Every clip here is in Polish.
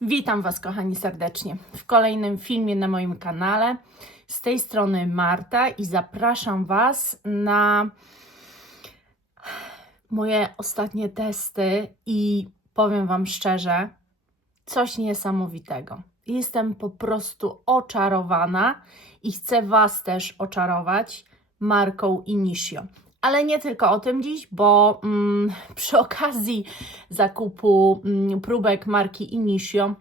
Witam Was, kochani, serdecznie w kolejnym filmie na moim kanale. Z tej strony Marta i zapraszam Was na moje ostatnie testy i powiem Wam szczerze, coś niesamowitego. Jestem po prostu oczarowana i chcę Was też oczarować marką Initio. Ale nie tylko o tym dziś, bo przy okazji zakupu próbek marki Initio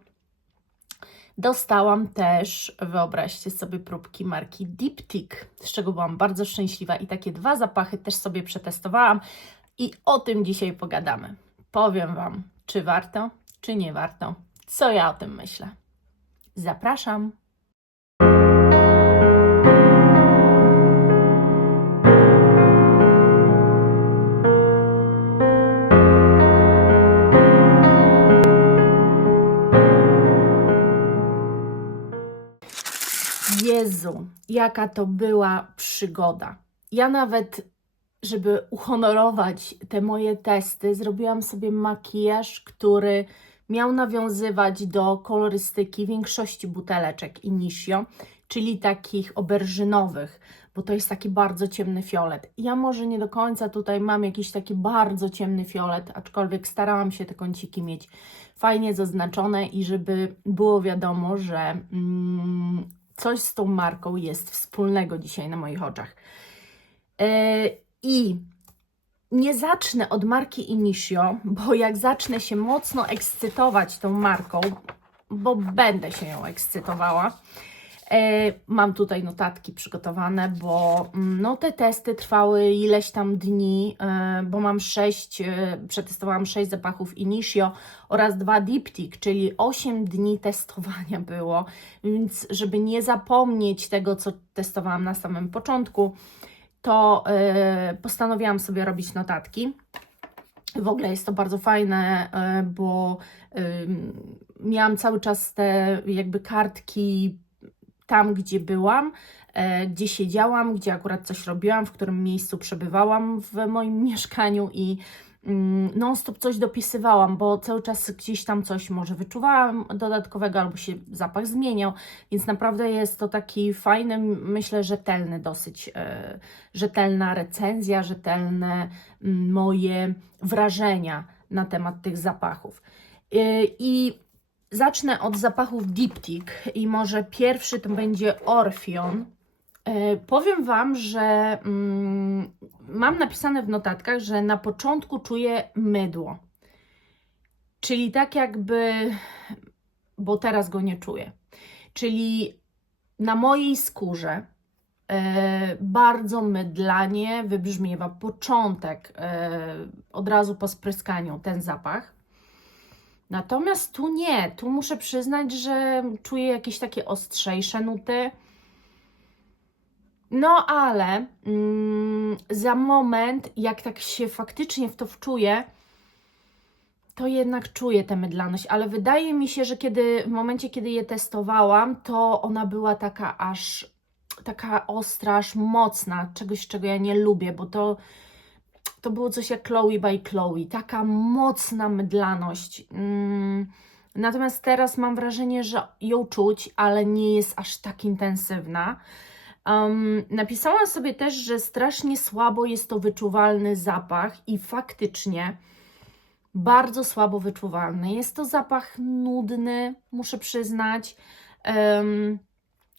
dostałam też, wyobraźcie sobie, próbki marki Diptyque, z czego byłam bardzo szczęśliwa i takie dwa zapachy też sobie przetestowałam i o tym dzisiaj pogadamy. Powiem Wam, czy warto, czy nie warto, co ja o tym myślę. Zapraszam! Jezu, jaka to była przygoda. Ja nawet, żeby uhonorować te moje testy, zrobiłam sobie makijaż, który miał nawiązywać do kolorystyki większości buteleczek Initio, czyli takich oberżynowych, bo to jest taki bardzo ciemny fiolet. Ja może nie do końca tutaj mam jakiś taki bardzo ciemny fiolet, aczkolwiek starałam się te kąciki mieć fajnie zaznaczone i żeby było wiadomo, że coś z tą marką jest wspólnego dzisiaj na moich oczach. I nie zacznę od marki Initio, bo jak zacznę się mocno ekscytować tą marką, bo będę się ją ekscytowała, mam tutaj notatki przygotowane, bo no, te testy trwały ileś tam dni, bo mam przetestowałam 6 zapachów Initio oraz 2 Diptyque, czyli 8 dni testowania było, więc żeby nie zapomnieć tego, co testowałam na samym początku, to postanowiłam sobie robić notatki. W ogóle jest to bardzo fajne, bo miałam cały czas te jakby kartki tam, gdzie byłam, gdzie siedziałam, gdzie akurat coś robiłam, w którym miejscu przebywałam w moim mieszkaniu i non-stop coś dopisywałam, bo cały czas gdzieś tam coś może wyczuwałam dodatkowego, albo się zapach zmieniał, więc naprawdę jest to taki fajny, myślę, rzetelny dosyć, rzetelna recenzja, rzetelne moje wrażenia na temat tych zapachów. I zacznę od zapachów Diptyque i może pierwszy to będzie Orpheon. Powiem Wam, że mam napisane w notatkach, że na początku czuję mydło. Czyli tak jakby, bo teraz go nie czuję. Czyli na mojej skórze bardzo mydlanie wybrzmiewa początek, od razu po spryskaniu ten zapach. Natomiast tu nie, tu muszę przyznać, że czuję jakieś takie ostrzejsze nuty. No ale za moment, jak tak się faktycznie w to wczuję, to jednak czuję tę mydlaność, ale wydaje mi się, że w momencie, kiedy je testowałam, to ona była taka ostra, aż mocna, czegoś, czego ja nie lubię, bo to było coś jak Chloe by Chloe, taka mocna mydlaność. Natomiast teraz mam wrażenie, że ją czuć, ale nie jest aż tak intensywna. Napisałam sobie też, że strasznie słabo jest to wyczuwalny zapach i faktycznie bardzo słabo wyczuwalny. Jest to zapach nudny, muszę przyznać.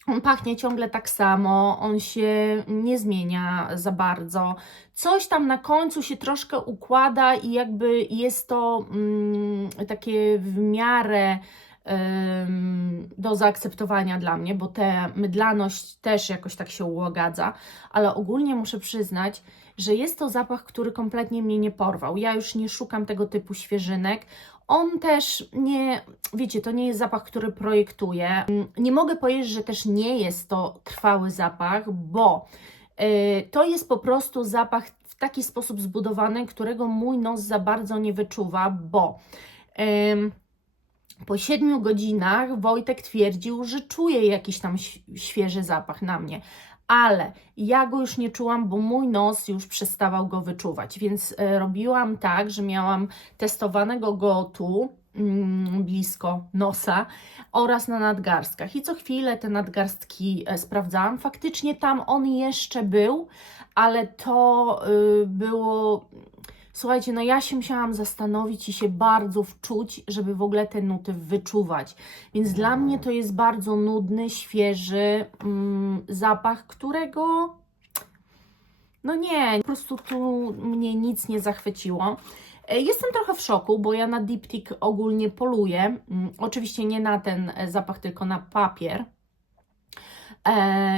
On pachnie ciągle tak samo, on się nie zmienia za bardzo. Coś tam na końcu się troszkę układa i jakby jest to takie w miarę do zaakceptowania dla mnie, bo ta mydlaność też jakoś tak się ułagadza, ale ogólnie muszę przyznać, że jest to zapach, który kompletnie mnie nie porwał. Ja już nie szukam tego typu świeżynek. On też nie, wiecie, to nie jest zapach, który projektuję. Nie mogę powiedzieć, że też nie jest to trwały zapach, bo to jest po prostu zapach w taki sposób zbudowany, którego mój nos za bardzo nie wyczuwa, bo po 7 godzinach Wojtek twierdził, że czuje jakiś tam świeży zapach na mnie, ale ja go już nie czułam, bo mój nos już przestawał go wyczuwać, więc robiłam tak, że miałam testowanego go tu, blisko nosa oraz na nadgarstkach. I co chwilę te nadgarstki sprawdzałam. Faktycznie tam on jeszcze był, ale to było... Słuchajcie, no ja się musiałam zastanowić i się bardzo wczuć, żeby w ogóle te nuty wyczuwać. Więc dla mnie to jest bardzo nudny, świeży zapach, którego... No nie, po prostu tu mnie nic nie zachwyciło. Jestem trochę w szoku, bo ja na diptyk ogólnie poluję. Oczywiście nie na ten zapach, tylko na papier.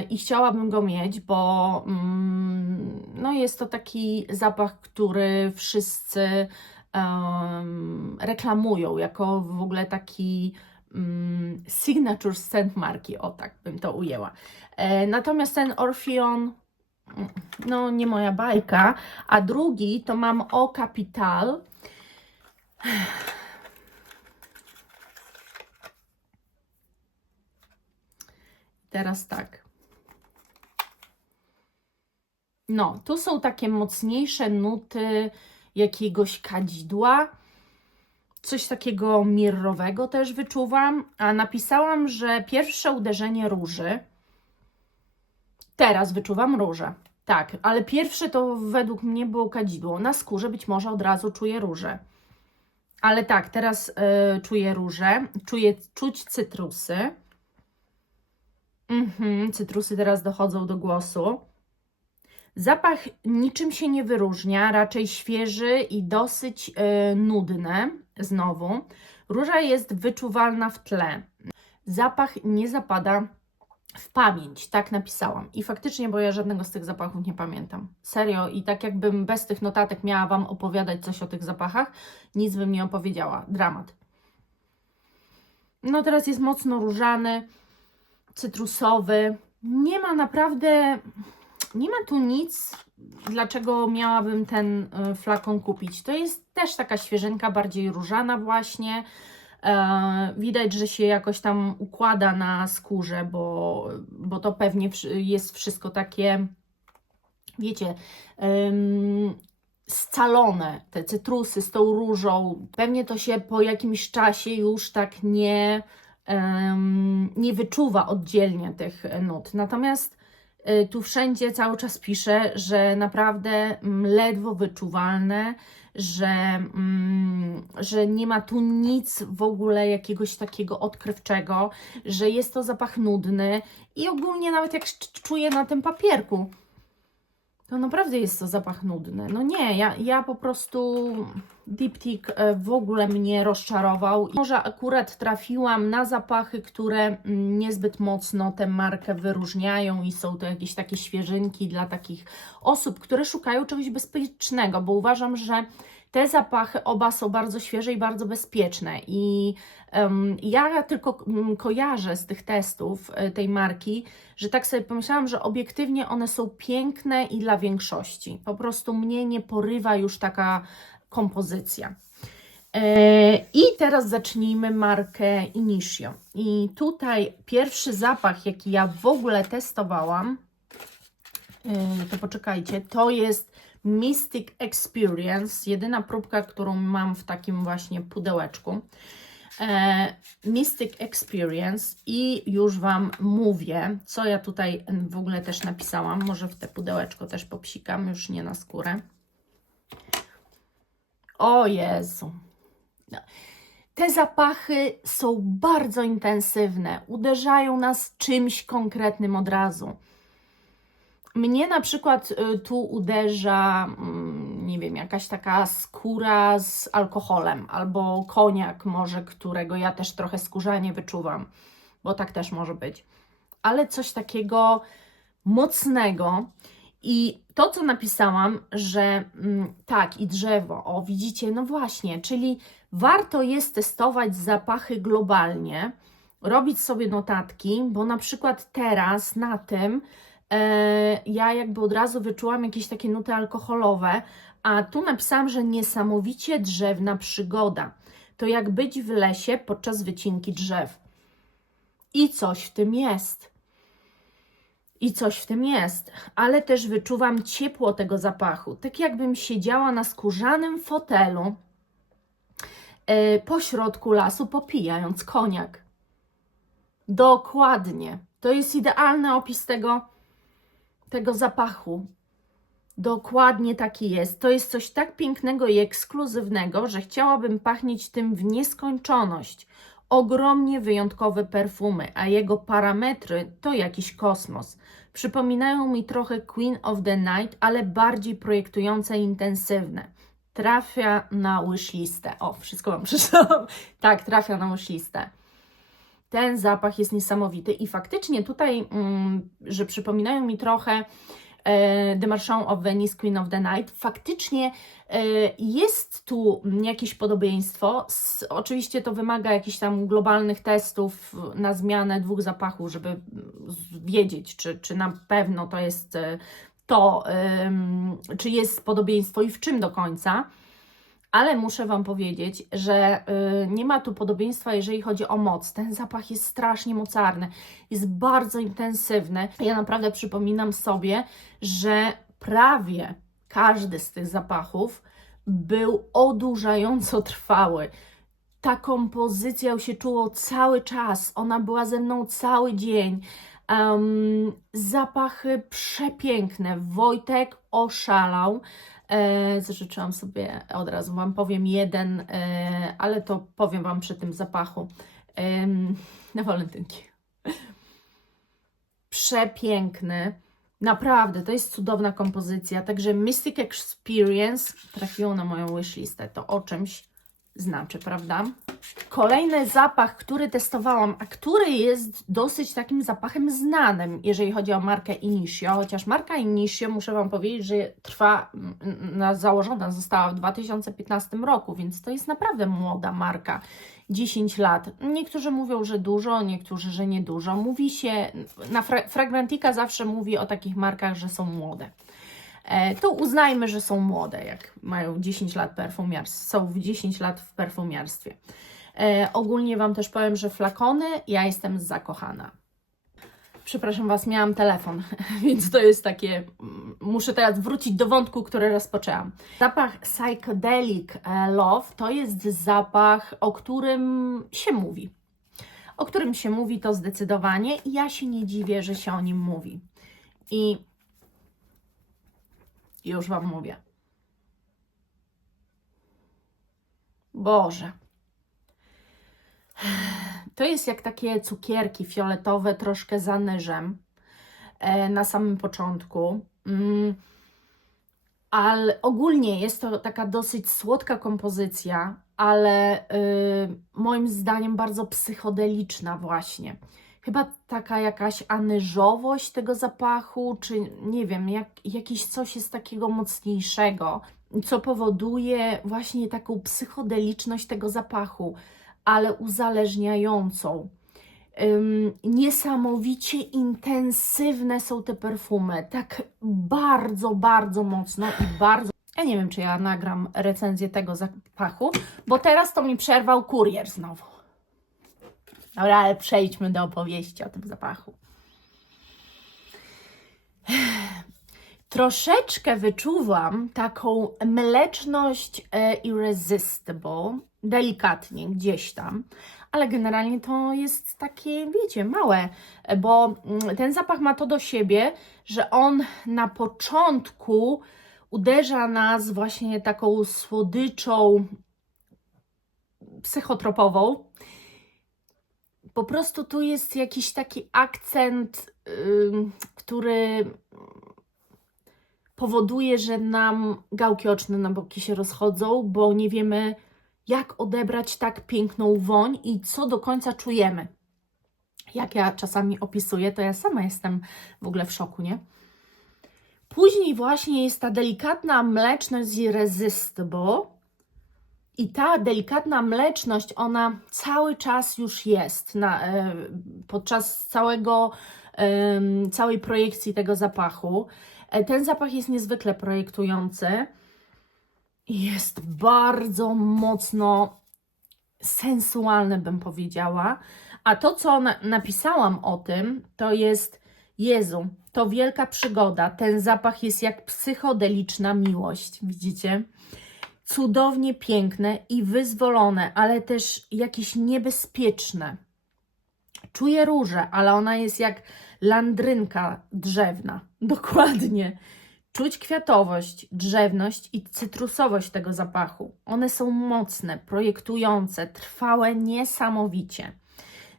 I chciałabym go mieć, bo no jest to taki zapach, który wszyscy reklamują jako w ogóle taki signature scent marki, o tak bym to ujęła. Natomiast ten Orpheon, no nie moja bajka, a drugi to mam Eau Capital. Teraz tak. No, tu są takie mocniejsze nuty jakiegoś kadzidła. Coś takiego mirrowego też wyczuwam. A napisałam, że pierwsze uderzenie róży. Teraz wyczuwam różę. Tak, ale pierwsze to według mnie było kadzidło. Na skórze być może od razu czuję różę. Ale tak, teraz czuję różę. Czuć cytrusy. Cytrusy teraz dochodzą do głosu. Zapach niczym się nie wyróżnia, raczej świeży i dosyć nudny. Znowu. Róża jest wyczuwalna w tle. Zapach nie zapada w pamięć, tak napisałam. I faktycznie, bo ja żadnego z tych zapachów nie pamiętam. Serio. I tak jakbym bez tych notatek miała Wam opowiadać coś o tych zapachach, nic bym nie opowiedziała. Dramat. No teraz jest mocno różany, cytrusowy. Nie ma naprawdę... Nie ma tu nic, dlaczego miałabym ten flakon kupić. To jest też taka świeżynka, bardziej różana właśnie. Widać, że się jakoś tam układa na skórze, bo to pewnie jest wszystko takie, wiecie, scalone, te cytrusy z tą różą. Pewnie to się po jakimś czasie już tak nie wyczuwa oddzielnie tych nut. Natomiast tu wszędzie cały czas pisze, że naprawdę ledwo wyczuwalne, że nie ma tu nic w ogóle jakiegoś takiego odkrywczego, że jest to zapach nudny i ogólnie nawet jak czuję na tym papierku, to naprawdę jest to zapach nudny. No nie, ja po prostu diptyk w ogóle mnie rozczarował. Może akurat trafiłam na zapachy, które niezbyt mocno tę markę wyróżniają i są to jakieś takie świeżynki dla takich osób, które szukają czegoś bezpiecznego, bo uważam, że te zapachy oba są bardzo świeże i bardzo bezpieczne i ja tylko kojarzę z tych testów tej marki, że tak sobie pomyślałam, że obiektywnie one są piękne i dla większości. Po prostu mnie nie porywa już taka kompozycja. I teraz zacznijmy markę Initio. I tutaj pierwszy zapach, jaki ja w ogóle testowałam, to poczekajcie, to jest Mystic Experience, jedyna próbka, którą mam w takim właśnie pudełeczku. Mystic Experience i już Wam mówię, co ja tutaj w ogóle też napisałam. Może w te pudełeczko też popsikam, już nie na skórę. O Jezu! Te zapachy są bardzo intensywne, uderzają nas czymś konkretnym od razu. Mnie na przykład tu uderza, nie wiem, jakaś taka skóra z alkoholem albo koniak może, którego ja też trochę skórzanie wyczuwam, bo tak też może być. Ale coś takiego mocnego i to, co napisałam, że tak, i drzewo, o widzicie, no właśnie, czyli warto jest testować zapachy globalnie, robić sobie notatki, bo na przykład teraz na tym ja jakby od razu wyczułam jakieś takie nuty alkoholowe, a tu napisałam, że niesamowicie drzewna przygoda. To jak być w lesie podczas wycinki drzew. I coś w tym jest. I coś w tym jest, ale też wyczuwam ciepło tego zapachu, tak jakbym siedziała na skórzanym fotelu po środku lasu, popijając koniak. Dokładnie. To jest idealny opis tego zapachu. Dokładnie taki jest. To jest coś tak pięknego i ekskluzywnego, że chciałabym pachnieć tym w nieskończoność. Ogromnie wyjątkowe perfumy, a jego parametry to jakiś kosmos. Przypominają mi trochę Queen of the Night, ale bardziej projektujące i intensywne. Trafia na wishlistę. O, wszystko Wam przeczytałam. Tak, trafia na wishlistę. Ten zapach jest niesamowity i faktycznie tutaj, że przypominają mi trochę The Marchand of Venice, Queen of the Night, faktycznie jest tu jakieś podobieństwo. Oczywiście to wymaga jakichś tam globalnych testów na zmianę dwóch zapachów, żeby wiedzieć, czy na pewno to jest to, czy jest podobieństwo i w czym do końca. Ale muszę Wam powiedzieć, że nie ma tu podobieństwa, jeżeli chodzi o moc. Ten zapach jest strasznie mocarny, jest bardzo intensywny. Ja naprawdę przypominam sobie, że prawie każdy z tych zapachów był odurzająco trwały. Ta kompozycja się czuło cały czas, ona była ze mną cały dzień. Zapachy przepiękne. Wojtek oszalał. Zażyczyłam sobie, od razu Wam powiem jeden, ale to powiem Wam przy tym zapachu na walentynki. Przepiękny, naprawdę, to jest cudowna kompozycja, także Mystic Experience trafiło na moją wishlistę, to o czymś znaczy, prawda? Kolejny zapach, który testowałam, a który jest dosyć takim zapachem znanym, jeżeli chodzi o markę Initio, chociaż marka Initio, muszę Wam powiedzieć, że założona została w 2015 roku, więc to jest naprawdę młoda marka, 10 lat. Niektórzy mówią, że dużo, niektórzy, że niedużo. Mówi się, Fragrantica zawsze mówi o takich markach, że są młode. To uznajmy, że są młode, jak mają 10 lat perfumierstwa, są w 10 lat w perfumiarstwie. Ogólnie Wam też powiem, że flakony, ja jestem zakochana. Przepraszam Was, miałam telefon, więc to jest takie, muszę teraz wrócić do wątku, który rozpoczęłam. Zapach Psychedelic Love to jest zapach, o którym się mówi. O którym się mówi to zdecydowanie i ja się nie dziwię, że się o nim mówi. I już Wam mówię. Boże. To jest jak takie cukierki fioletowe, troszkę za nyżem na samym początku. Ale ogólnie jest to taka dosyć słodka kompozycja, ale moim zdaniem bardzo psychodeliczna właśnie. Chyba taka jakaś anyżowość tego zapachu, czy nie wiem, jakiś coś jest takiego mocniejszego, co powoduje właśnie taką psychodeliczność tego zapachu, ale uzależniającą. Niesamowicie intensywne są te perfumy, tak bardzo, bardzo mocno i bardzo... Ja nie wiem, czy ja nagram recenzję tego zapachu, bo teraz to mi przerwał kurier znowu. Dobra, ale przejdźmy do opowieści o tym zapachu. Troszeczkę wyczuwam taką mleczność irresistible, delikatnie gdzieś tam, ale generalnie to jest takie, wiecie, małe, bo ten zapach ma to do siebie, że on na początku uderza nas właśnie taką słodyczą psychotropową. Po prostu tu jest jakiś taki akcent, który powoduje, że nam gałki oczne na boki się rozchodzą, bo nie wiemy, jak odebrać tak piękną woń i co do końca czujemy. Jak ja czasami opisuję, to ja sama jestem w ogóle w szoku, nie? Później właśnie jest ta delikatna mleczność z Irresistible i ta delikatna mleczność, ona cały czas już jest podczas całej projekcji tego zapachu. Ten zapach jest niezwykle projektujący i jest bardzo mocno sensualny, bym powiedziała. A to, co napisałam o tym, to jest: Jezu, to wielka przygoda. Ten zapach jest jak psychodeliczna miłość. Widzicie? cudownie piękne i wyzwolone, ale też jakieś niebezpieczne. Czuję różę, ale ona jest jak landrynka drzewna. Dokładnie. Czuć kwiatowość, drzewność i cytrusowość tego zapachu. One są mocne, projektujące, trwałe niesamowicie.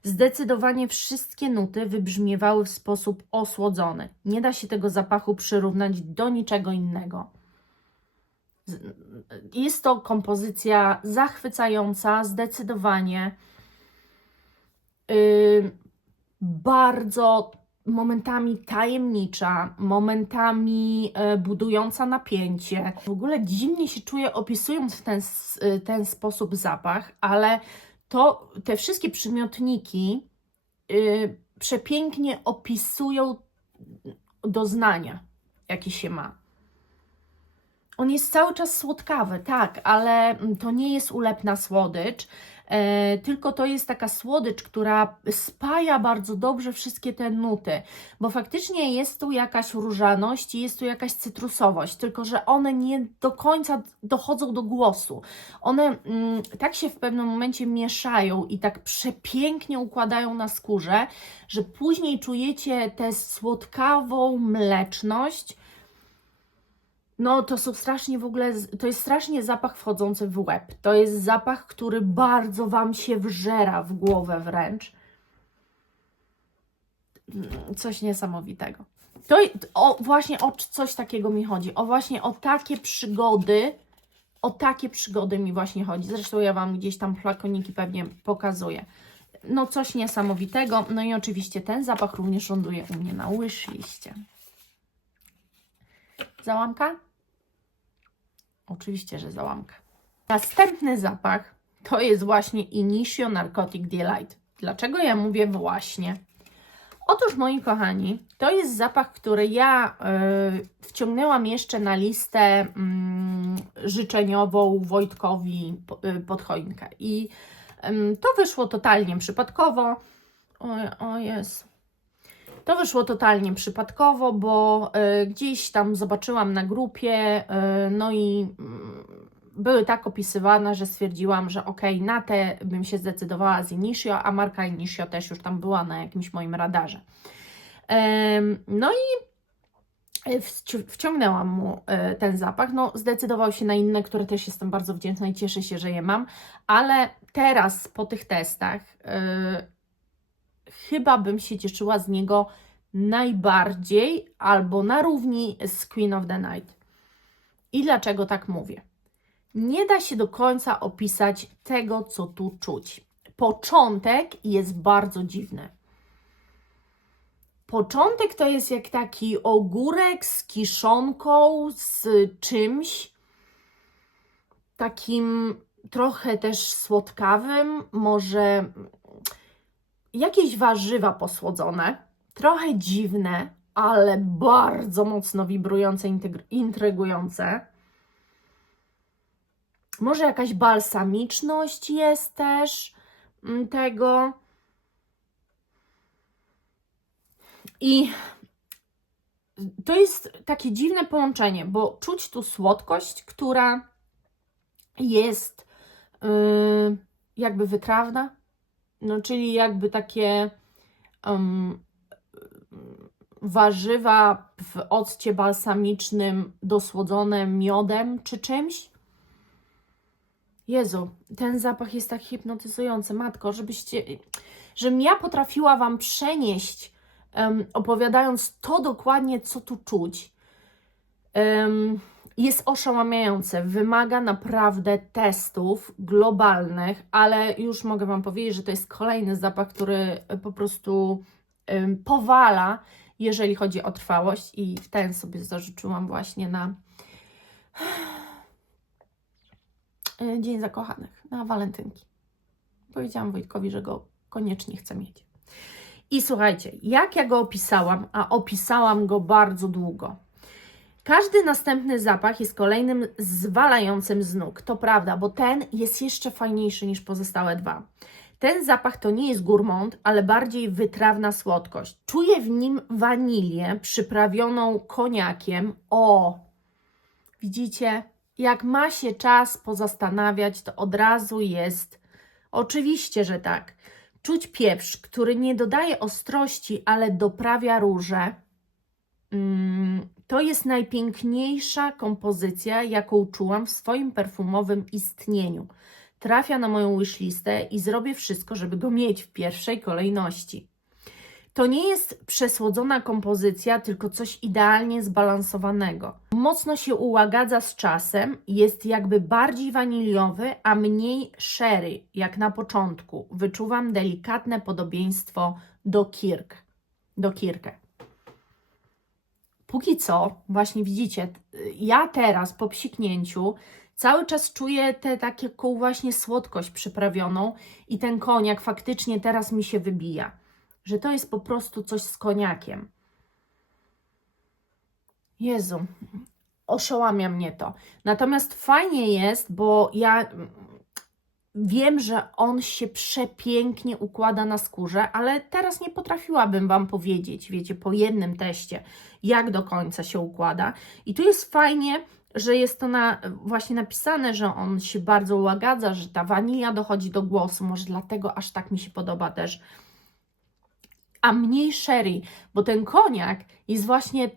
Zdecydowanie wszystkie nuty wybrzmiewały w sposób osłodzony. Nie da się tego zapachu przyrównać do niczego innego. Jest to kompozycja zachwycająca, zdecydowanie. Bardzo momentami tajemnicza, momentami budująca napięcie. W ogóle dziwnie się czuję, opisując w ten sposób zapach, ale te wszystkie przymiotniki przepięknie opisują doznania, jakie się ma. On jest cały czas słodkawy, tak, ale to nie jest ulepna słodycz, tylko to jest taka słodycz, która spaja bardzo dobrze wszystkie te nuty, bo faktycznie jest tu jakaś różaność i jest tu jakaś cytrusowość, tylko że one nie do końca dochodzą do głosu. One tak się w pewnym momencie mieszają i tak przepięknie układają na skórze, że później czujecie tę słodkawą mleczność. No to są strasznie w ogóle, to jest strasznie zapach wchodzący w łeb. To jest zapach, który bardzo Wam się wżera w głowę wręcz. Coś niesamowitego. Właśnie o coś takiego mi chodzi. Właśnie o takie przygody mi właśnie chodzi. Zresztą ja Wam gdzieś tam flakoniki pewnie pokazuję. No coś niesamowitego. No i oczywiście ten zapach również ląduje u mnie na wishliście. Załamka? Oczywiście, że załamka. Następny zapach to jest właśnie Initio Narcotic Delight. Dlaczego ja mówię właśnie? Otóż, moi kochani, to jest zapach, który ja wciągnęłam jeszcze na listę życzeniową Wojtkowi pod choinkę. I to wyszło totalnie przypadkowo. O jest. To wyszło totalnie przypadkowo, bo gdzieś tam zobaczyłam na grupie, no i były tak opisywane, że stwierdziłam, że okej, na te bym się zdecydowała z Initio, a marka Initio też już tam była na jakimś moim radarze. No i wciągnęłam mu ten zapach. No, zdecydował się na inne, które też jestem bardzo wdzięczna i cieszę się, że je mam, ale teraz po tych testach chyba bym się cieszyła z niego najbardziej albo na równi z Queen of the Night. I dlaczego tak mówię? Nie da się do końca opisać tego, co tu czuć. Początek jest bardzo dziwny. Początek to jest jak taki ogórek z kiszonką, z czymś takim trochę też słodkawym, może jakieś warzywa posłodzone, trochę dziwne, ale bardzo mocno wibrujące, intrygujące. Może jakaś balsamiczność jest też tego. I to jest takie dziwne połączenie, bo czuć tu słodkość, która jest jakby wytrawna, no czyli jakby takie warzywa w occie balsamicznym dosłodzone miodem czy czymś. Jezu, ten zapach jest tak hipnotyzujący, matko, żebym ja potrafiła Wam przenieść, opowiadając to dokładnie, co tu czuć. Jest oszałamiające, wymaga naprawdę testów globalnych, ale już mogę Wam powiedzieć, że to jest kolejny zapach, który po prostu powala, jeżeli chodzi o trwałość, i ten sobie zażyczyłam właśnie na Dzień Zakochanych, na walentynki. Powiedziałam Wojtkowi, że go koniecznie chcę mieć. I słuchajcie, jak ja go opisałam, a opisałam go bardzo długo. Każdy następny zapach jest kolejnym zwalającym z nóg. To prawda, bo ten jest jeszcze fajniejszy niż pozostałe dwa. Ten zapach to nie jest gourmand, ale bardziej wytrawna słodkość. Czuję w nim wanilię przyprawioną koniakiem. O, widzicie? Jak ma się czas pozastanawiać, to od razu jest, oczywiście, że tak. Czuć pieprz, który nie dodaje ostrości, ale doprawia róże. To jest najpiękniejsza kompozycja, jaką czułam w swoim perfumowym istnieniu. Trafia na moją wishlistę i zrobię wszystko, żeby go mieć w pierwszej kolejności. To nie jest przesłodzona kompozycja, tylko coś idealnie zbalansowanego. Mocno się ułagadza z czasem, jest jakby bardziej waniliowy, a mniej sherry, jak na początku. Wyczuwam delikatne podobieństwo do Kirkę. Póki co, właśnie widzicie, ja teraz po psiknięciu cały czas czuję tę taką właśnie słodkość przyprawioną i ten koniak faktycznie teraz mi się wybija, że to jest po prostu coś z koniakiem. Jezu, oszałamia mnie to. Natomiast fajnie jest, bo ja wiem, że on się przepięknie układa na skórze, ale teraz nie potrafiłabym Wam powiedzieć, wiecie, po jednym teście, jak do końca się układa. I tu jest fajnie, że jest to właśnie napisane, że on się bardzo ułagadza, że ta wanilia dochodzi do głosu, może dlatego aż tak mi się podoba też. A mniej sherry, bo ten koniak jest właśnie,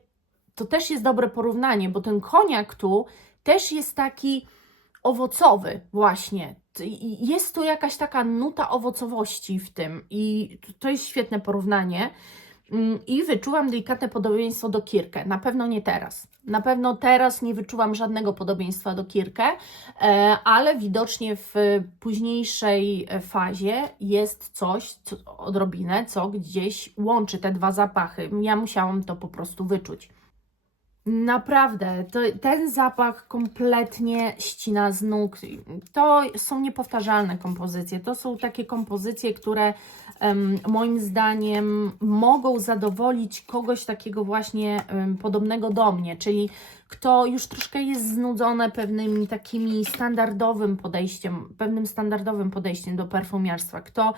to też jest dobre porównanie, bo ten koniak tu też jest taki owocowy właśnie. Jest tu jakaś taka nuta owocowości w tym i to jest świetne porównanie. I wyczułam delikatne podobieństwo do Kirkę. Na pewno nie teraz. Na pewno teraz nie wyczuwam żadnego podobieństwa do Kirkę, ale widocznie w późniejszej fazie jest coś, odrobinę, co gdzieś łączy te dwa zapachy. Ja musiałam to po prostu wyczuć. Naprawdę, ten zapach kompletnie ścina z nóg. To są niepowtarzalne kompozycje. To są takie kompozycje, które moim zdaniem mogą zadowolić kogoś takiego właśnie podobnego do mnie, czyli kto już troszkę jest znudzony pewnym standardowym podejściem do perfumiarstwa, kto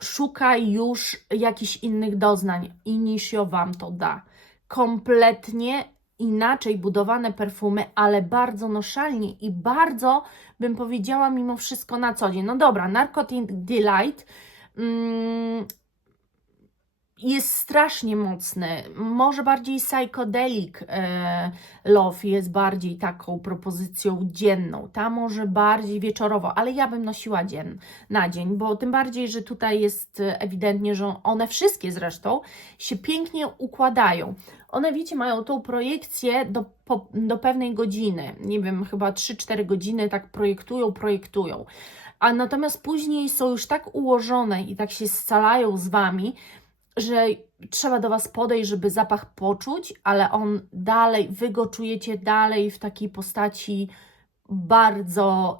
szuka już jakichś innych doznań. Initio Wam to da. Kompletnie inaczej budowane perfumy, ale bardzo noszalnie i bardzo, bym powiedziała, mimo wszystko na co dzień. No dobra, Narcotic Delight jest strasznie mocny, może bardziej Psychedelic Love jest bardziej taką propozycją dzienną, ta może bardziej wieczorowo, ale ja bym nosiła na dzień, bo tym bardziej, że tutaj jest ewidentnie, że one wszystkie zresztą się pięknie układają. One, wiecie, mają tą projekcję do pewnej godziny, nie wiem, chyba 3-4 godziny tak projektują, a natomiast później są już tak ułożone i tak się scalają z Wami, że trzeba do Was podejść, żeby zapach poczuć, ale on dalej, Wy go czujecie dalej w takiej postaci bardzo,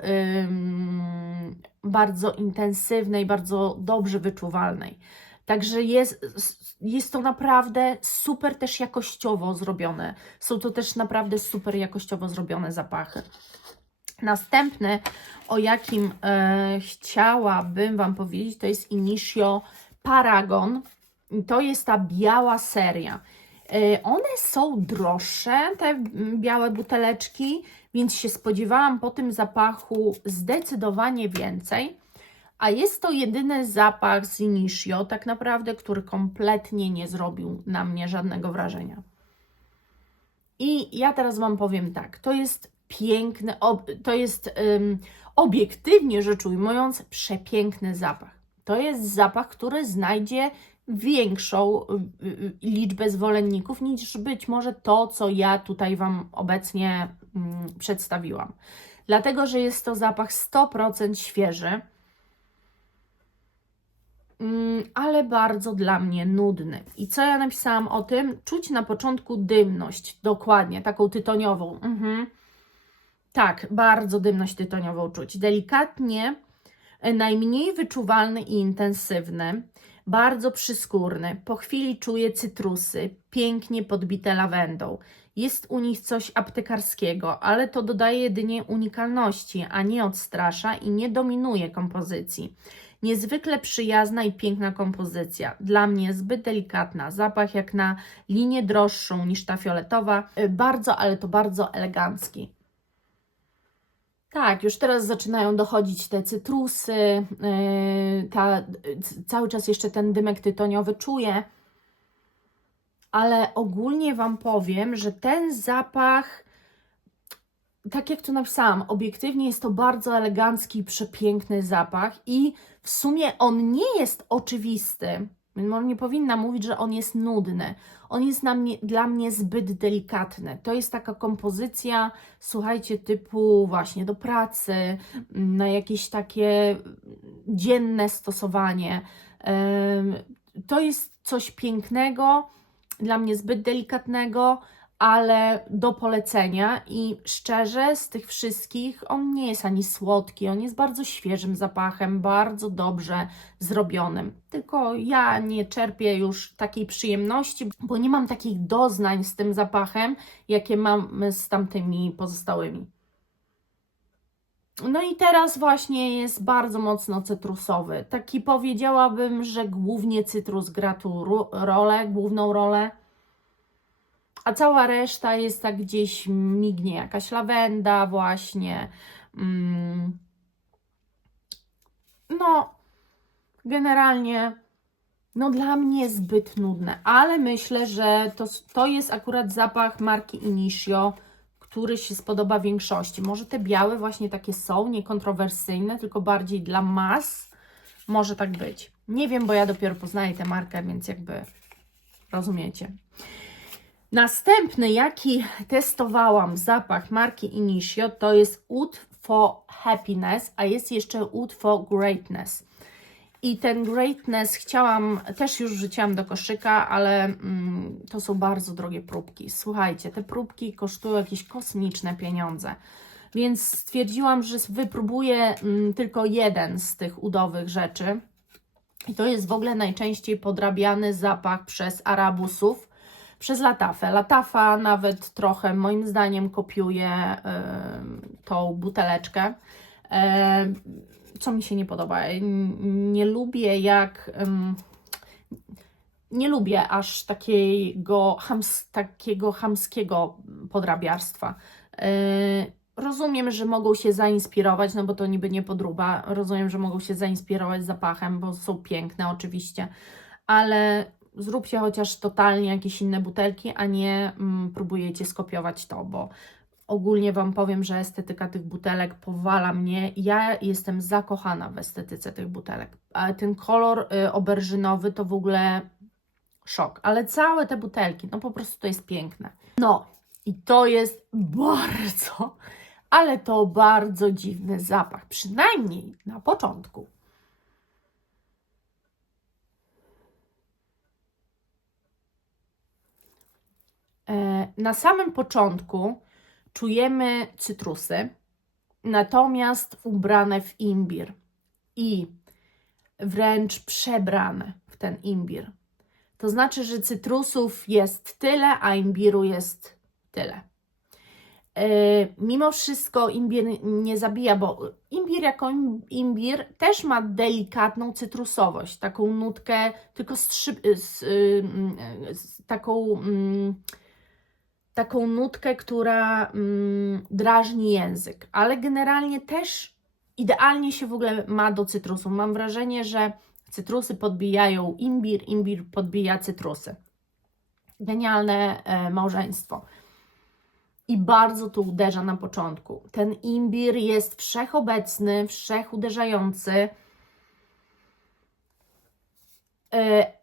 bardzo intensywnej, bardzo dobrze wyczuwalnej. Także jest to naprawdę super też jakościowo zrobione. Są to też naprawdę super jakościowo zrobione zapachy. Następne, o jakim chciałabym Wam powiedzieć, to jest Initio Paragon. To jest ta biała seria. One są droższe, te białe buteleczki, więc się spodziewałam po tym zapachu zdecydowanie więcej. A jest to jedyny zapach z Initio, tak naprawdę, który kompletnie nie zrobił na mnie żadnego wrażenia. I ja teraz Wam powiem tak, to jest piękny, to jest obiektywnie rzecz ujmując przepiękny zapach. To jest zapach, który znajdzie większą liczbę zwolenników niż być może to, co ja tutaj Wam obecnie przedstawiłam. Dlatego, że jest to zapach 100% świeży, ale bardzo dla mnie nudny. I co ja napisałam o tym? Czuć na początku dymność, dokładnie, taką tytoniową. Tak, bardzo dymność tytoniową czuć. Delikatnie, najmniej wyczuwalny i intensywny, bardzo przyskórny. Po chwili czuję cytrusy, pięknie podbite lawendą. Jest u nich coś aptekarskiego, ale to dodaje jedynie unikalności, a nie odstrasza i nie dominuje kompozycji. Niezwykle przyjazna i piękna kompozycja. Dla mnie zbyt delikatna. Zapach jak na linię droższą niż ta fioletowa. Bardzo, ale to bardzo elegancki. Tak, już teraz zaczynają dochodzić te cytrusy, cały czas jeszcze ten dymek tytoniowy czuję, ale ogólnie Wam powiem, że ten zapach, tak jak tu napisałam, obiektywnie jest to bardzo elegancki, przepiękny zapach i w sumie on nie jest oczywisty. Nie powinna mówić, że on jest nudny. On jest dla mnie zbyt delikatny. To jest taka kompozycja, słuchajcie, typu właśnie do pracy, na jakieś takie dzienne stosowanie. To jest coś pięknego, dla mnie zbyt delikatnego, ale do polecenia i szczerze z tych wszystkich on nie jest ani słodki, on jest bardzo świeżym zapachem, bardzo dobrze zrobionym. Tylko ja nie czerpię już takiej przyjemności, bo nie mam takich doznań z tym zapachem, jakie mam z tamtymi pozostałymi. No i teraz właśnie jest bardzo mocno cytrusowy. Taki powiedziałabym, że głównie cytrus gra tu główną rolę. A cała reszta jest tak gdzieś mignie, jakaś lawenda właśnie. No, generalnie, no dla mnie zbyt nudne, ale myślę, że to jest akurat zapach marki Initio, który się spodoba większości. Może te białe właśnie takie są, niekontrowersyjne, tylko bardziej dla mas. Może tak być. Nie wiem, bo ja dopiero poznaję tę markę, więc jakby rozumiecie. Następny, jaki testowałam zapach marki Initio, to jest Oud for Happiness, a jest jeszcze Oud for Greatness. I ten Greatness też już wrzuciłam do koszyka, ale to są bardzo drogie próbki. Słuchajcie, te próbki kosztują jakieś kosmiczne pieniądze. Więc stwierdziłam, że wypróbuję tylko jeden z tych udowych rzeczy. I to jest w ogóle najczęściej podrabiany zapach przez Arabusów, przez Latafę. Latafa nawet trochę, moim zdaniem, kopiuje tą buteleczkę, co mi się nie podoba. Nie lubię nie lubię aż takiego chamskiego podrabiarstwa. Rozumiem, że mogą się zainspirować, no bo to niby nie podróba. Rozumiem, że mogą się zainspirować zapachem, bo są piękne oczywiście, ale zróbcie chociaż totalnie jakieś inne butelki, a nie próbujecie skopiować to, bo ogólnie Wam powiem, że estetyka tych butelek powala mnie. Ja jestem zakochana w estetyce tych butelek. A ten kolor oberżynowy to w ogóle szok. Ale całe te butelki, no po prostu to jest piękne. No i to jest bardzo, ale to bardzo dziwny zapach. Przynajmniej na początku. Na samym początku czujemy cytrusy, natomiast ubrane w imbir i wręcz przebrane w ten imbir. To znaczy, że cytrusów jest tyle, a imbiru jest tyle. Mimo wszystko imbir nie zabija, bo imbir jako imbir też ma delikatną cytrusowość, taką nutkę, tylko taką nutkę, która drażni język, ale generalnie też idealnie się w ogóle ma do cytrusu. Mam wrażenie, że cytrusy podbijają imbir, imbir podbija cytrusy. Genialne małżeństwo. I bardzo tu uderza na początku. Ten imbir jest wszechobecny, wszechuderzający,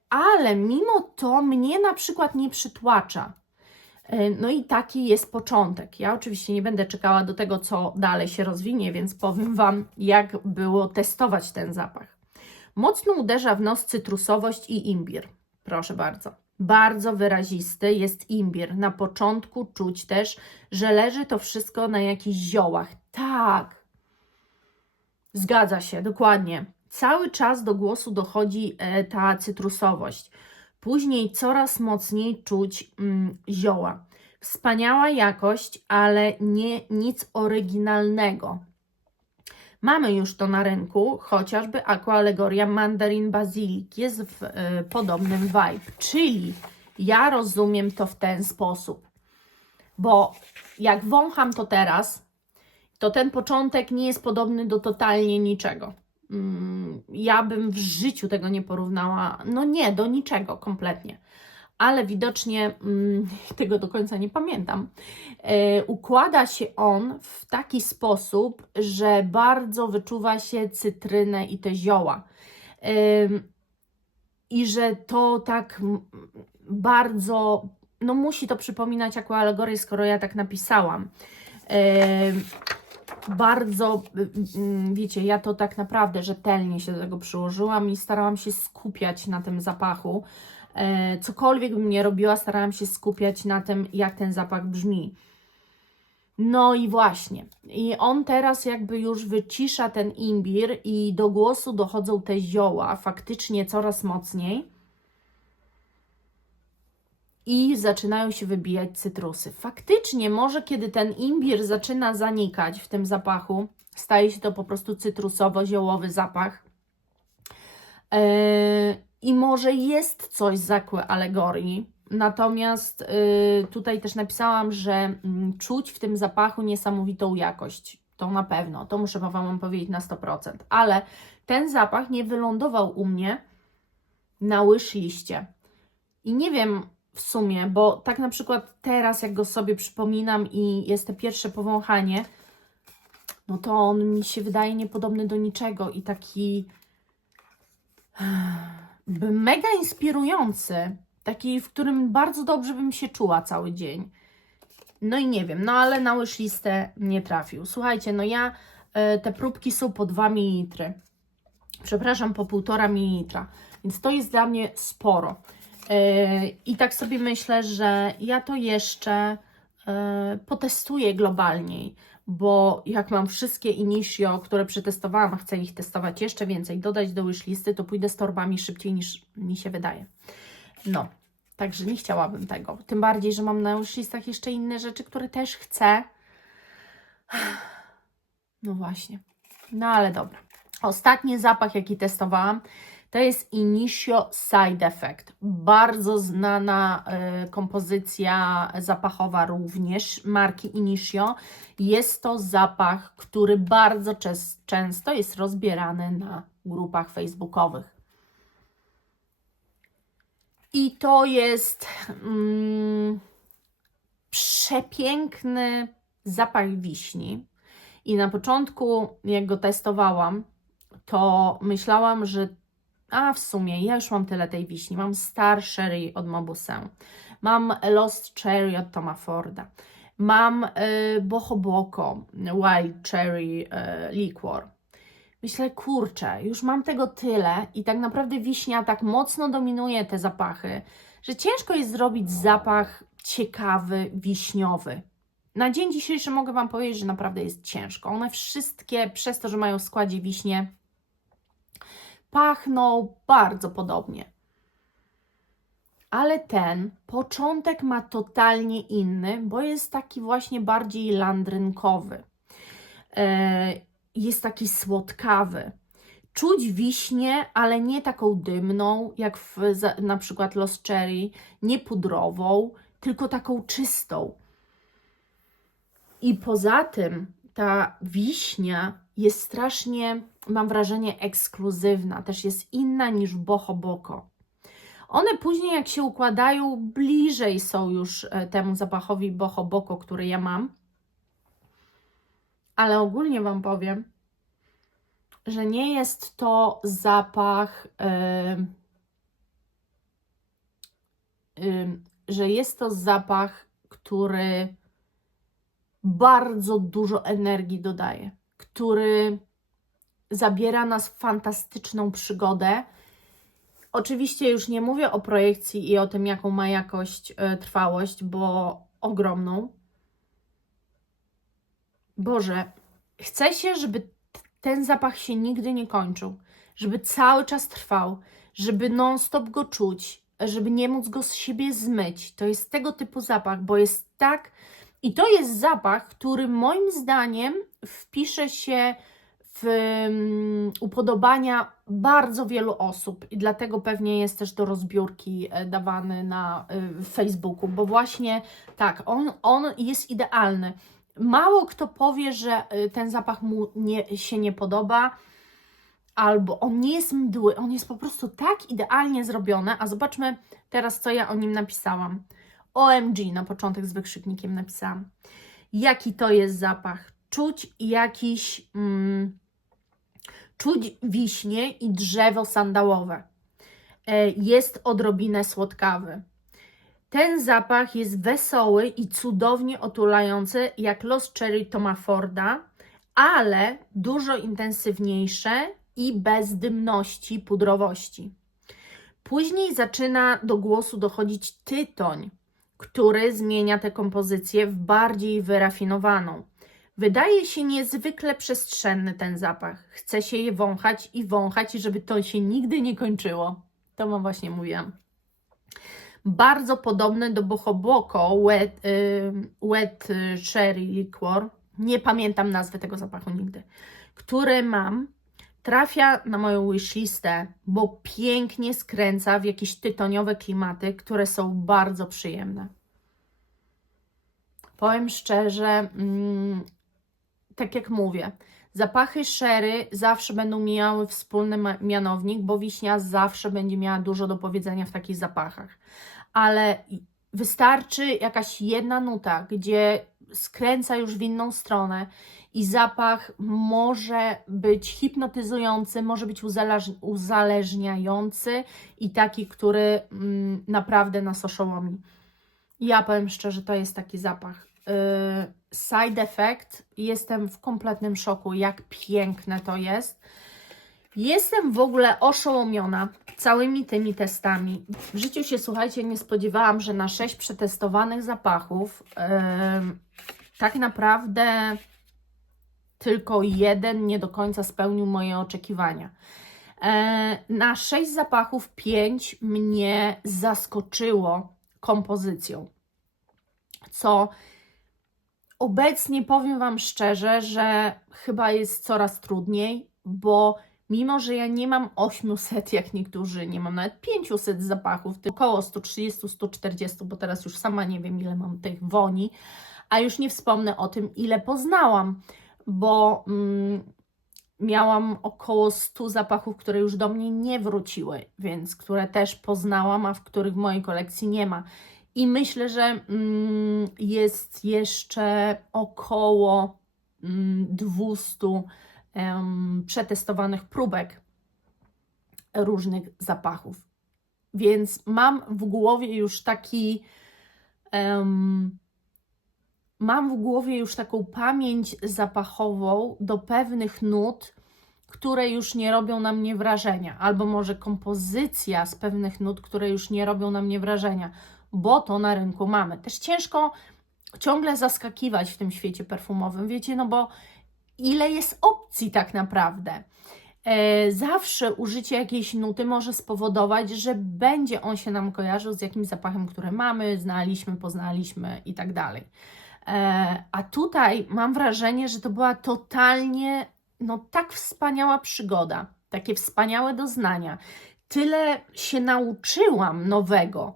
ale mimo to mnie na przykład nie przytłacza. No i taki jest początek. Ja oczywiście nie będę czekała do tego, co dalej się rozwinie, więc powiem Wam, jak było testować ten zapach. Mocno uderza w nos cytrusowość i imbir. Proszę bardzo. Bardzo wyrazisty jest imbir. Na początku czuć też, że leży to wszystko na jakichś ziołach. Tak, zgadza się, dokładnie. Cały czas do głosu dochodzi ta cytrusowość. Później coraz mocniej czuć zioła. Wspaniała jakość, ale nic oryginalnego. Mamy już to na rynku, chociażby Aqua Allegoria Mandarin Basilic jest w podobnym vibe. Czyli ja rozumiem to w ten sposób, bo jak wącham to teraz, to ten początek nie jest podobny do totalnie niczego. Ja bym w życiu tego nie porównała, no nie, do niczego kompletnie. Ale widocznie, tego do końca nie pamiętam, układa się on w taki sposób, że bardzo wyczuwa się cytrynę i te zioła. I że to tak bardzo, no musi to przypominać jako alegorię, skoro ja tak napisałam. Bardzo, wiecie, ja to tak naprawdę rzetelnie się do tego przyłożyłam i starałam się skupiać na tym zapachu. Cokolwiek bym nie robiła, starałam się skupiać na tym, jak ten zapach brzmi. No i właśnie. I on teraz jakby już wycisza ten imbir i do głosu dochodzą te zioła, faktycznie coraz mocniej. I zaczynają się wybijać cytrusy. Faktycznie, może kiedy ten imbir zaczyna zanikać w tym zapachu, staje się to po prostu cytrusowo-ziołowy zapach. I może jest coś z Aqua alegorii, natomiast tutaj też napisałam, że czuć w tym zapachu niesamowitą jakość. To na pewno, to muszę Wam powiedzieć na 100%. Ale ten zapach nie wylądował u mnie na wishliście. I nie wiem w sumie, bo tak na przykład teraz, jak go sobie przypominam i jest to pierwsze powąchanie, no to on mi się wydaje niepodobny do niczego i taki mega inspirujący, taki, w którym bardzo dobrze bym się czuła cały dzień. No i nie wiem, no ale na wishlistę nie trafił. Słuchajcie, no ja, te próbki są po 2 ml. Przepraszam, po 1,5 ml, więc to jest dla mnie sporo. I tak sobie myślę, że ja to jeszcze potestuję globalniej, bo jak mam wszystkie Initio, które przetestowałam, a chcę ich testować jeszcze więcej, dodać do wishlisty, to pójdę z torbami szybciej niż mi się wydaje. No, także nie chciałabym tego. Tym bardziej, że mam na wishlistach jeszcze inne rzeczy, które też chcę. No właśnie. No ale dobra. Ostatni zapach, jaki testowałam, to jest Initio Side Effect. Bardzo znana kompozycja zapachowa również marki Initio. Jest to zapach, który bardzo często jest rozbierany na grupach facebookowych. I to jest przepiękny zapach wiśni. I na początku, jak go testowałam, to myślałam, że w sumie ja już mam tyle tej wiśni. Mam Star Cherry od Mauboussin, mam Lost Cherry od Toma Forda, mam Boho Boko Wild Cherry Liquor. Myślę, kurczę, już mam tego tyle i tak naprawdę wiśnia tak mocno dominuje te zapachy, że ciężko jest zrobić zapach ciekawy, wiśniowy. Na dzień dzisiejszy mogę Wam powiedzieć, że naprawdę jest ciężko. One wszystkie, przez to, że mają w składzie wiśnie, pachną bardzo podobnie. Ale ten początek ma totalnie inny, bo jest taki właśnie bardziej landrynkowy. Jest taki słodkawy. Czuć wiśnię, ale nie taką dymną, jak na przykład Lost Cherry, nie pudrową, tylko taką czystą. I poza tym ta wiśnia jest strasznie, mam wrażenie, ekskluzywna. Też jest inna niż w Boho Boko. One później, jak się układają, bliżej są już temu zapachowi Boho Boko, który ja mam. Ale ogólnie Wam powiem, że nie jest to zapach, że jest to zapach, który bardzo dużo energii dodaje, który zabiera nas w fantastyczną przygodę. Oczywiście już nie mówię o projekcji i o tym, jaką ma jakość, trwałość, bo ogromną. Boże, chce się, żeby ten zapach się nigdy nie kończył, żeby cały czas trwał, żeby non-stop go czuć, żeby nie móc go z siebie zmyć. To jest tego typu zapach, bo jest tak... I to jest zapach, który moim zdaniem wpisze się w upodobania bardzo wielu osób i dlatego pewnie jest też do rozbiórki dawany na Facebooku, bo właśnie tak, on jest idealny. Mało kto powie, że ten zapach mu się nie podoba, albo on nie jest mdły, on jest po prostu tak idealnie zrobiony. A zobaczmy teraz, co ja o nim napisałam. OMG na początek z wykrzyknikiem napisałam. Jaki to jest zapach? Czuć jakiś... czuć wiśnie i drzewo sandałowe. Jest odrobinę słodkawy. Ten zapach jest wesoły i cudownie otulający, jak Lost Cherry Toma Forda, ale dużo intensywniejsze i bez dymności, pudrowości. Później zaczyna do głosu dochodzić tytoń, który zmienia tę kompozycję w bardziej wyrafinowaną. Wydaje się niezwykle przestrzenny ten zapach. Chce się je wąchać, żeby to się nigdy nie kończyło. To wam właśnie mówiłam. Bardzo podobny do Boho Boco Wet Cherry Liquor. Nie pamiętam nazwy tego zapachu nigdy. Który mam. Trafia na moją wishlistę, bo pięknie skręca w jakieś tytoniowe klimaty, które są bardzo przyjemne. Powiem szczerze, tak jak mówię, zapachy sherry zawsze będą miały wspólny mianownik, bo wiśnia zawsze będzie miała dużo do powiedzenia w takich zapachach. Ale wystarczy jakaś jedna nuta, gdzie skręca już w inną stronę i zapach może być hipnotyzujący, może być uzależniający i taki, który naprawdę nas oszołomi. Ja powiem szczerze, to jest taki zapach. Side Effect, jestem w kompletnym szoku, jak piękne to jest. Jestem w ogóle oszołomiona całymi tymi testami. W życiu się, słuchajcie, nie spodziewałam, że na 6 przetestowanych zapachów tak naprawdę tylko jeden nie do końca spełnił moje oczekiwania. Na 6 zapachów 5 mnie zaskoczyło kompozycją, co obecnie powiem wam szczerze, że chyba jest coraz trudniej, bo mimo że ja nie mam 800 jak niektórzy, nie mam nawet 500 zapachów, tylko około 130-140, bo teraz już sama nie wiem, ile mam tych woni, a już nie wspomnę o tym, ile poznałam, bo miałam około 100 zapachów, które już do mnie nie wróciły, więc które też poznałam, a w których w mojej kolekcji nie ma. I myślę, że jest jeszcze około 200 przetestowanych próbek różnych zapachów. Więc mam w głowie już taką pamięć zapachową do pewnych nut, które już nie robią na mnie wrażenia, albo może kompozycja z pewnych nut, które już nie robią na mnie wrażenia, bo to na rynku mamy. Też ciężko ciągle zaskakiwać w tym świecie perfumowym, wiecie, no bo ile jest opcji tak naprawdę. Zawsze użycie jakiejś nuty może spowodować, że będzie on się nam kojarzył z jakimś zapachem, który mamy, znaliśmy, poznaliśmy i tak dalej. A tutaj mam wrażenie, że to była totalnie, tak wspaniała przygoda, takie wspaniałe doznania. Tyle się nauczyłam nowego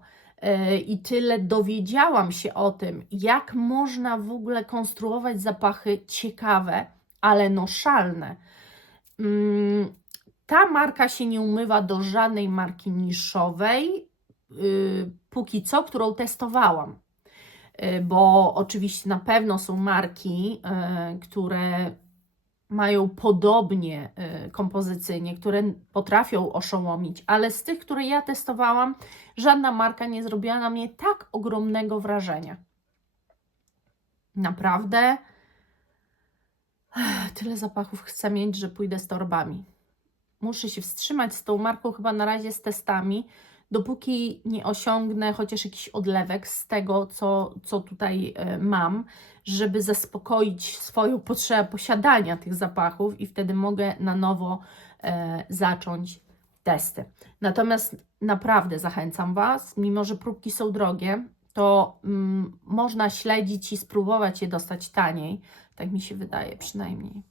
i tyle dowiedziałam się o tym, jak można w ogóle konstruować zapachy ciekawe, ale szalne. Ta marka się nie umywa do żadnej marki niszowej, póki co, którą testowałam. Bo oczywiście na pewno są marki, które mają podobnie kompozycyjnie, które potrafią oszołomić, ale z tych, które ja testowałam, żadna marka nie zrobiła na mnie tak ogromnego wrażenia. Naprawdę tyle zapachów chcę mieć, że pójdę z torbami. Muszę się wstrzymać z tą marką chyba na razie z testami, dopóki nie osiągnę chociaż jakiś odlewek z tego, co tutaj mam, żeby zaspokoić swoją potrzebę posiadania tych zapachów i wtedy mogę na nowo zacząć testy. Natomiast naprawdę zachęcam Was, mimo że próbki są drogie, to można śledzić i spróbować je dostać taniej. Tak mi się wydaje przynajmniej.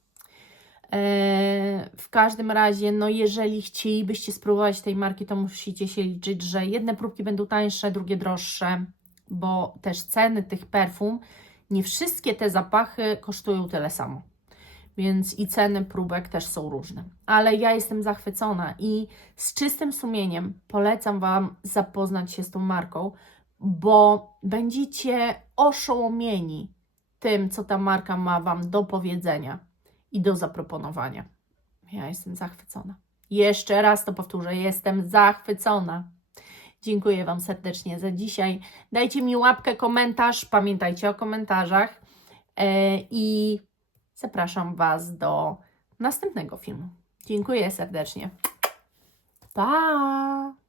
W każdym razie, jeżeli chcielibyście spróbować tej marki, to musicie się liczyć, że jedne próbki będą tańsze, drugie droższe, bo też ceny tych perfum nie wszystkie te zapachy kosztują tyle samo. Więc i ceny próbek też są różne. Ale ja jestem zachwycona i z czystym sumieniem polecam Wam zapoznać się z tą marką, bo będziecie oszołomieni tym, co ta marka ma Wam do powiedzenia i do zaproponowania. Ja jestem zachwycona. Jeszcze raz to powtórzę, jestem zachwycona. Dziękuję Wam serdecznie za dzisiaj. Dajcie mi łapkę, komentarz, pamiętajcie o komentarzach i zapraszam Was do następnego filmu. Dziękuję serdecznie. Pa!